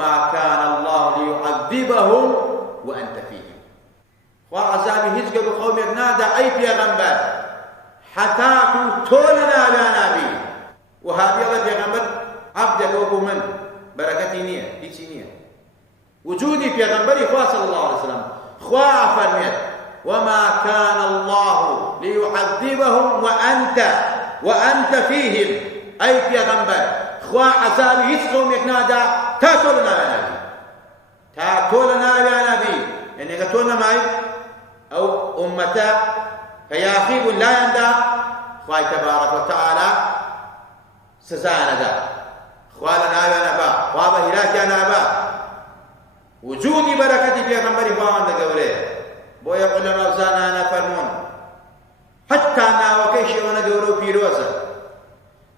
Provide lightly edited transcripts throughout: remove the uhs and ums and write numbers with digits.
وما كان الله ليعذبهم وأنت فيهم وعذابي هزق بقوم ينادى أي بيغمبر حتى تولنا لا نبي وهذه الله بيغمبر عبد الوكو من بركتي نية هيتي نية وجودي بيغمبر إخوة صلى الله عليه وسلم خوا فرميت وما كان الله ليعذبهم وأنت فيهم أي بيغمبر خوا عذابي هزقهم ينادى تاتولنا لا نبي تاتولنا لا نبي يعني قتولنا معي أو أمتا فياخيب لا يندى خواهي تبارك وتعالى سزانا دا خوالنا يا نبا خواب هلاك يا نبا وجودي بركتي في غنبري خوان دا قولي بو يقول لنا وزانا فرمون حتى ناوكيشي وانا قولو في روزة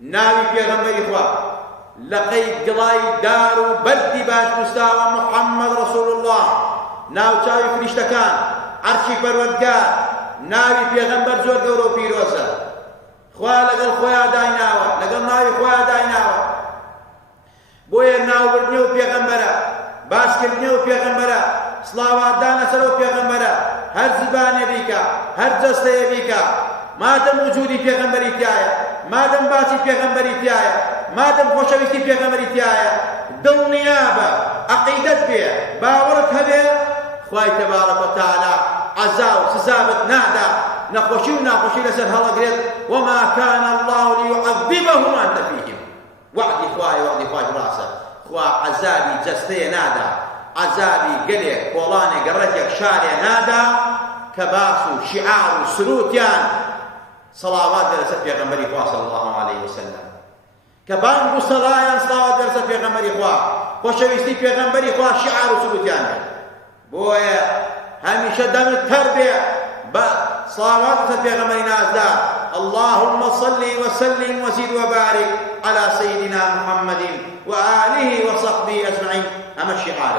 ناوي في غنبري خواب لقي قضاي دارو بردي باش مستوى محمد رسول الله ناو چاوی فریشتەکان عەرشی پەروەردگار ناوی پێغەمبەر زۆر گەورە و پیرۆزە خوا لەگەڵ خۆیان دایناوە لەگەڵ ناوی خۆیان دایناوە بۆیە ناوبردنێ و پێغەمبەرە باسکردنێ و پێغەمبەرە سڵاواتدانە سەر و پێغەمبەرە هەر زبانێ بیکە هەر جەستەیە بیکە مادەم وجودی پێغەمبەری تایە مادەم باسی پێغەمبەری تایە مادەم خۆشەویستی پێغەمبەری تایە دڵنیابە عەقیدەت بێ باوەڕت هەبێ خوای تبارك وتعالى عزاو سزابت نادا نخوشي وناخوشي لسر هلقريت وما كان الله ليعذبهم وأنت فيهم وعدي خواي راسه خوا عذابي جستي نادا عذابي قليك قولاني قرتك شاري نادا كباسو شعار سروتيان صلوات درست في غنبري صلى الله عليه وسلم كبانقو صلايان صلوات درست في غنبري خوشويستي في غنبري شعار سروتيان بويا هميشه دم التربية صلوات في نازدا اللهم صل وسلم وزد وبارك على سيدنا محمد وآله وصحبه أجمعين أما الشعار